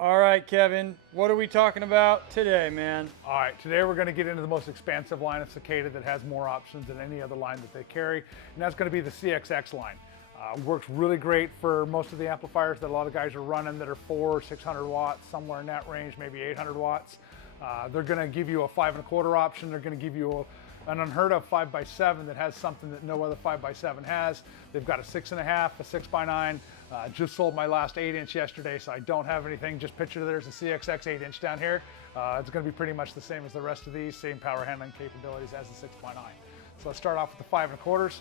All right, Kevin, what are we talking about today, man? All right, today we're going to get into the most expansive line of Cicada that has more options than any other line that they carry, and that's going to be the CXX line. Works really great for most of the amplifiers that a lot of guys are running that are 400 or 600 watts, somewhere in that range, maybe 800 watts. They're going to give you a 5 1/4 option. They're going to give you an unheard of 5x7 that has something that no other 5x7 has. They've got a 6 1/2, a 6x9. Just sold my last 8-inch yesterday, so I don't have anything. Just picture there's a CXX 8-inch down here. It's going to be pretty much the same as the rest of these, same power handling capabilities as the 6x9. So let's start off with the 5 1/4.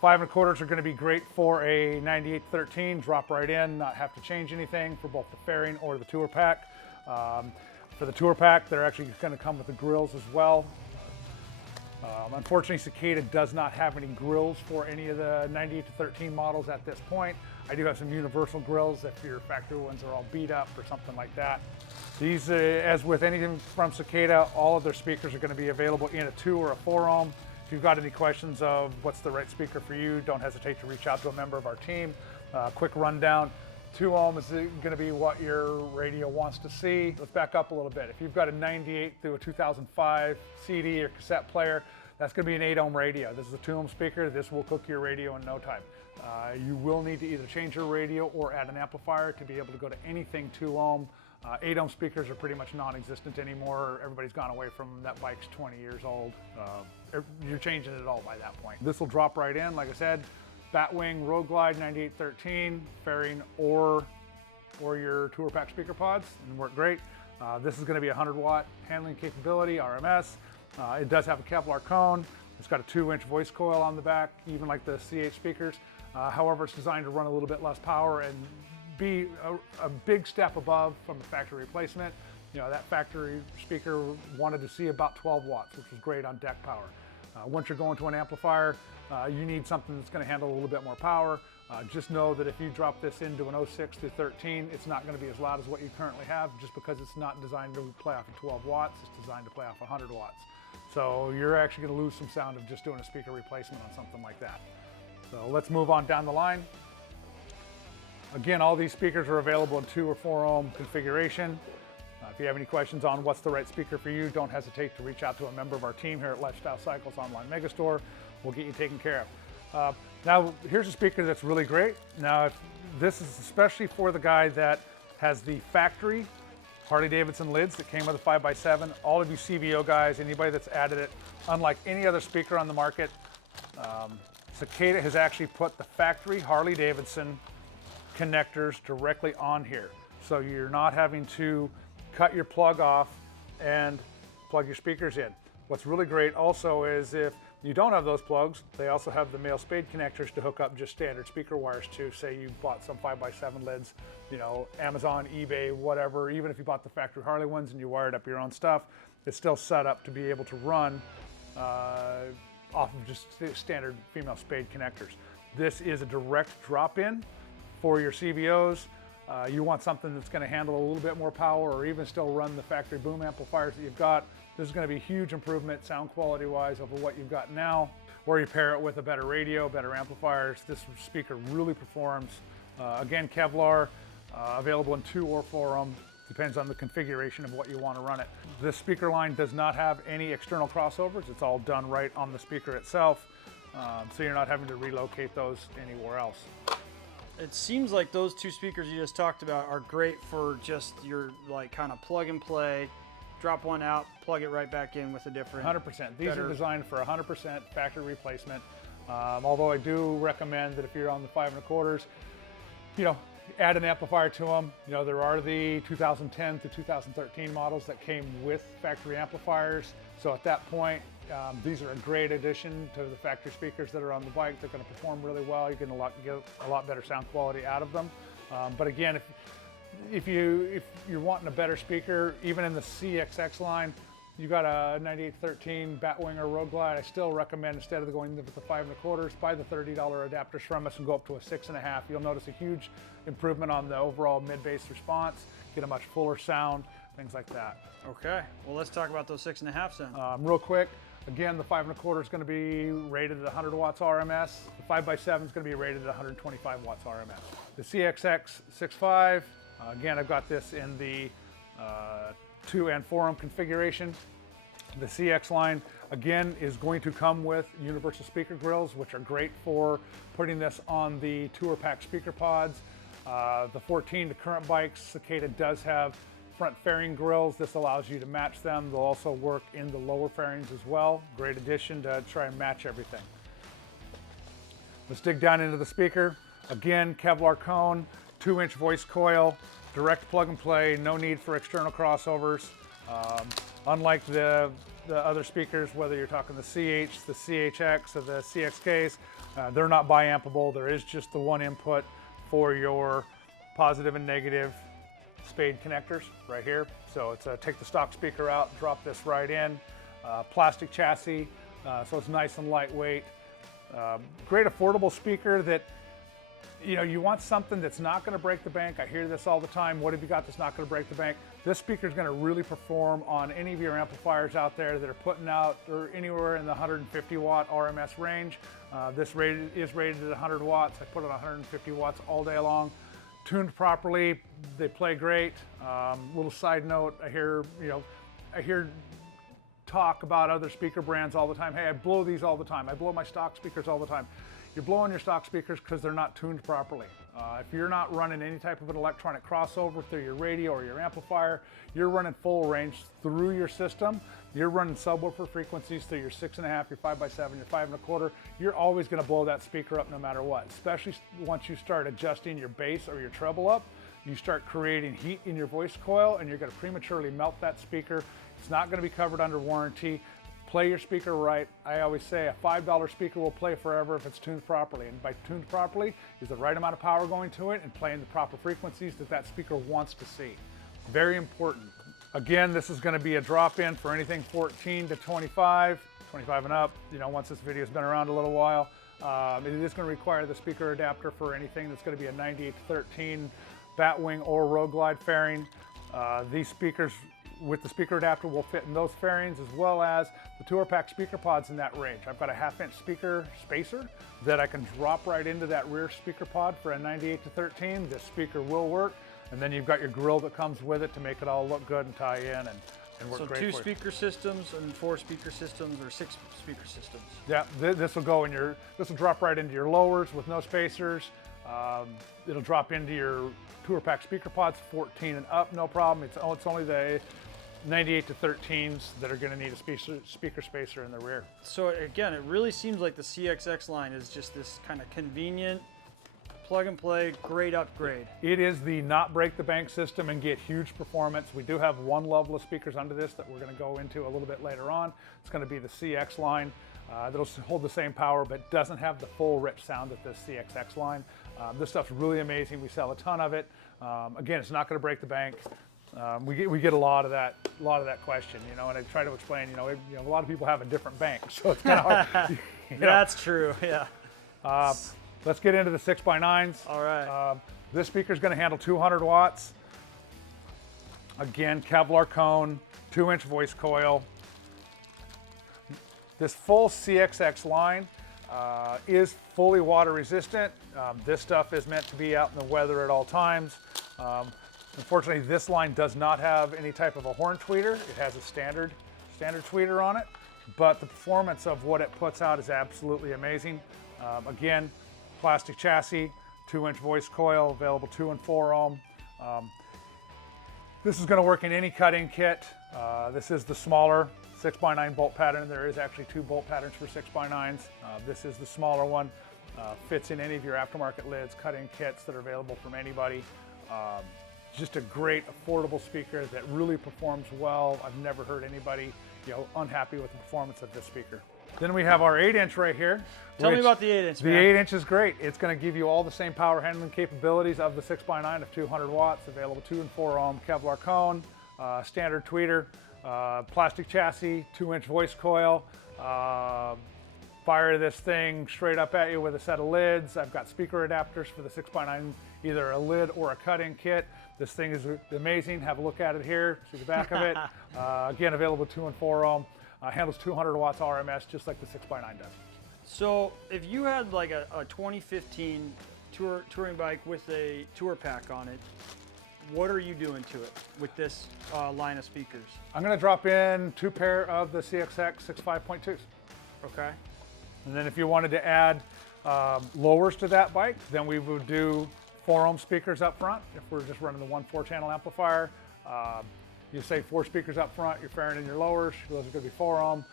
5 1/4 are going to be great for a 9813, drop right in, not have to change anything for both the fairing or the tour pack. For the tour pack, they're actually going to come with the grills as well. Unfortunately, Cicada does not have any grills for any of the 98 to 13 models at this point. I do have some universal grills if your factory ones are all beat up or something like that. These, as with anything from Cicada, all of their speakers are going to be available in a 2 or a 4 ohm. If you've got any questions of what's the right speaker for you, don't hesitate to reach out to a member of our team. Quick rundown. 2 ohm is going to be what your radio wants to see. Let's back up a little bit. If you've got a 98 through a 2005 CD or cassette player, that's going to be an 8 ohm radio. This is a 2 ohm speaker. This will cook your radio in no time. You will need to either change your radio or add an amplifier to be able to go to anything 2 ohm. 8 ohm speakers are pretty much non-existent anymore. Everybody's gone away from that. Bike's 20 years old. You're changing it all by that point. This will drop right in, like I said. Batwing, Road Glide, 9813, fairing or your tour pack speaker pods, and work great. This is going to be a 100 watt handling capability, RMS. It does have a Kevlar cone. It's got a 2-inch voice coil on the back, even like the CH speakers. However, it's designed to run a little bit less power and be a big step above from the factory replacement. You know, that factory speaker wanted to see about 12 watts, which was great on deck power. Once you're going to an amplifier, you need something that's going to handle a little bit more power. Just know that if you drop this into an 06 to 13, it's not going to be as loud as what you currently have, just because it's not designed to play off of 12 watts. It's designed to play off 100 watts. So you're actually going to lose some sound of just doing a speaker replacement on something like that. So let's move on down the line. Again, all these speakers are available in 2 or 4 ohm configuration. If you have any questions on what's the right speaker for you, don't hesitate to reach out to a member of our team here at Lifestyle Cycles Online Megastore. We'll get you taken care of. Now, here's a speaker that's really great. Now, this is especially for the guy that has the factory Harley Davidson lids that came with a 5x7. All of you CVO guys, anybody that's added it, unlike any other speaker on the market, Cicada has actually put the factory Harley Davidson connectors directly on here. So you're not having to cut your plug off and plug your speakers in. What's really great also is if you don't have those plugs, they also have the male spade connectors to hook up just standard speaker wires to. Say you bought some 5x7 lids, you know, Amazon, eBay, whatever. Even if you bought the factory Harley ones and you wired up your own stuff, it's still set up to be able to run off of just standard female spade connectors. This is a direct drop-in for your CVOs. You want something that's going to handle a little bit more power or even still run the factory boom amplifiers that you've got. This is going to be a huge improvement sound quality wise over what you've got now. Or you pair it with a better radio, better amplifiers. This speaker really performs. Again, Kevlar, available in 2 or 4 ohm. Depends on the configuration of what you want to run it. This speaker line does not have any external crossovers. It's all done right on the speaker itself. So you're not having to relocate those anywhere else. It seems like those 2 speakers you just talked about are great for just your like kind of plug and play, drop one out, plug it right back in with a different 100%. These are designed for 100% factory replacement. Although I do recommend that if you're on the 5 1/4, you know, add an amplifier to them. You know, there are the 2010 to 2013 models that came with factory amplifiers. So at that point, these are a great addition to the factory speakers that are on the bike. They're going to perform really well. You're going to get a lot better sound quality out of them. But again, if you're wanting a better speaker, even in the CXX line, you got a 9813 Batwing or Road Glide. I still recommend, instead of going with the 5 1/4, buy the $30 adapters from us and go up to a 6 1/2. You'll notice a huge improvement on the overall mid-bass response, get a much fuller sound, things like that. Okay, well let's talk about those 6 1/2 then. Real quick, again, the 5 1/4 is going to be rated at 100 watts RMS. The 5x7 is going to be rated at 125 watts RMS. The CXX65 Again, I've got this in the 2 and 4 ohm configuration. The CX line, again, is going to come with universal speaker grills, which are great for putting this on the tour pack speaker pods. The 14, the current bikes, Cicada does have front fairing grills. This allows you to match them. They'll also work in the lower fairings as well. Great addition to try and match everything. Let's dig down into the speaker. Again, Kevlar cone, 2-inch voice coil, direct plug and play, no need for external crossovers. Unlike the other speakers, whether you're talking the CH, the CXX, or the CXKs, they're not biampable. There is just the one input for your positive and negative spade connectors right here. So it's take the stock speaker out, drop this right in. Plastic chassis, so it's nice and lightweight. Great affordable speaker that, you know, you want something that's not going to break the bank. I hear this all the time. What have you got that's not going to break the bank? This speaker is going to really perform on any of your amplifiers out there that are putting out or anywhere in the 150 watt RMS range. This is rated at 100 watts. I put it on 150 watts all day long. Tuned properly, they play great. Little side note, I hear talk about other speaker brands all the time. Hey, I blow these all the time. I blow my stock speakers all the time. You're blowing your stock speakers because they're not tuned properly. If you're not running any type of an electronic crossover through your radio or your amplifier, you're running full range through your system. You're running subwoofer frequencies through your 6.5, your 5x7, your 5.25. You're always going to blow that speaker up no matter what, especially once you start adjusting your bass or your treble up. You start creating heat in your voice coil and you're going to prematurely melt that speaker. It's not going to be covered under warranty. Play your speaker right. I always say a $5 speaker will play forever if it's tuned properly. And by tuned properly is the right amount of power going to it and playing the proper frequencies that that speaker wants to see. Very important. Again, this is going to be a drop-in for anything 14 to 25 and up. You know, once this video's been around a little while, it is going to require the speaker adapter for anything that's going to be a 98 to 13 Batwing or Road Glide fairing. These speakers with the speaker adapter will fit in those fairings, as well as the tour pack speaker pods in that range. I've got a 1/2-inch speaker spacer that I can drop right into that rear speaker pod for a 98 to 13. This speaker will work. And then you've got your grill that comes with it to make it all look good and tie in and work so great. So 2 for you. speaker systems and 4 speaker systems, or 6 speaker systems? Yeah, this will go in your, this will drop right into your lowers with no spacers. It'll drop into your tour pack speaker pods, 14 and up, no problem. It's only the 98 to 13s that are going to need a speaker spacer in the rear. So again, it really seems like the CXX line is just this kind of convenient, plug and play, great upgrade. It is the not break the bank system and get huge performance. We do have one level of speakers under this that we're going to go into a little bit later on. It's going to be the CX line. That'll hold the same power, but doesn't have the full rich sound of this CXX line. This stuff's really amazing. We sell a ton of it. Again, it's not going to break the bank. We get a lot of that question, you know, and I try to explain, you know, a lot of people have a different bank, so it's kind of hard. That's true, yeah. Let's get into the 6x9s. All right. This speaker is going to handle 200 watts. Again, Kevlar cone, 2-inch voice coil. This full CXX line is fully water resistant. This stuff is meant to be out in the weather at all times. Unfortunately, this line does not have any type of a horn tweeter. It has a standard tweeter on it, but the performance of what it puts out is absolutely amazing. Again, plastic chassis, 2-inch voice coil, available 2 and 4 ohm. This is going to work in any cut-in kit. This is the smaller 6x9 bolt pattern. There is actually 2 bolt patterns for 6x9s. This is the smaller one. Fits in any of your aftermarket lids, cut-in kits that are available from anybody. Just a great, affordable speaker that really performs well. I've never heard anybody, you know, unhappy with the performance of this speaker. Then we have our 8-inch right here. Tell me about the 8-inch, The 8-inch is great. It's going to give you all the same power handling capabilities of the 6x9 of 200 watts, available 2 and 4 ohm Kevlar cone, standard tweeter, plastic chassis, 2-inch voice coil. Fire this thing straight up at you with a set of lids. I've got speaker adapters for the 6x9, either a lid or a cut-in kit. This thing is amazing. Have a look at it here. See the back of it. Again, available 2 and 4 ohm. Handles 200 watts RMS, just like the 6x9 does. So if you had like a 2015 touring bike with a tour pack on it, what are you doing to it with this line of speakers? I'm going to drop in 2 pair of the CXX65.2s. Okay. And then if you wanted to add lowers to that bike, then we would do 4-ohm speakers up front. If we're just running the 1 4-channel amplifier, you say 4 speakers up front, your fairing and your lowers, those are going to be 4-ohm.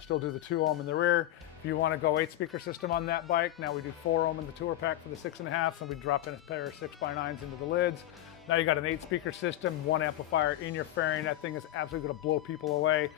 Still do the 2-ohm in the rear. If you want to go 8-speaker system on that bike, now we do 4-ohm in the tour pack for the 6.5, so we drop in a pair of 6x9s into the lids. Now you got an 8-speaker system, 1 amplifier in your fairing. That thing is absolutely going to blow people away,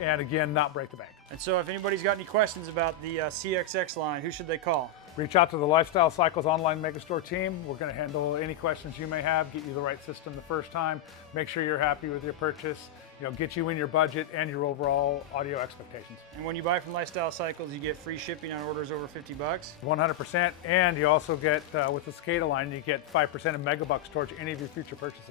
and again, not break the bank. And so if anybody's got any questions about the CXX line, who should they call? Reach out to the Lifestyle Cycles online megastore team. We're going to handle any questions you may have, get you the right system the first time, make sure you're happy with your purchase, get you in your budget and your overall audio expectations. And when you buy from Lifestyle Cycles, you get free shipping on orders over 50 bucks. 100%, and you also get, with the Cicada line, you get 5% of megabucks towards any of your future purchases.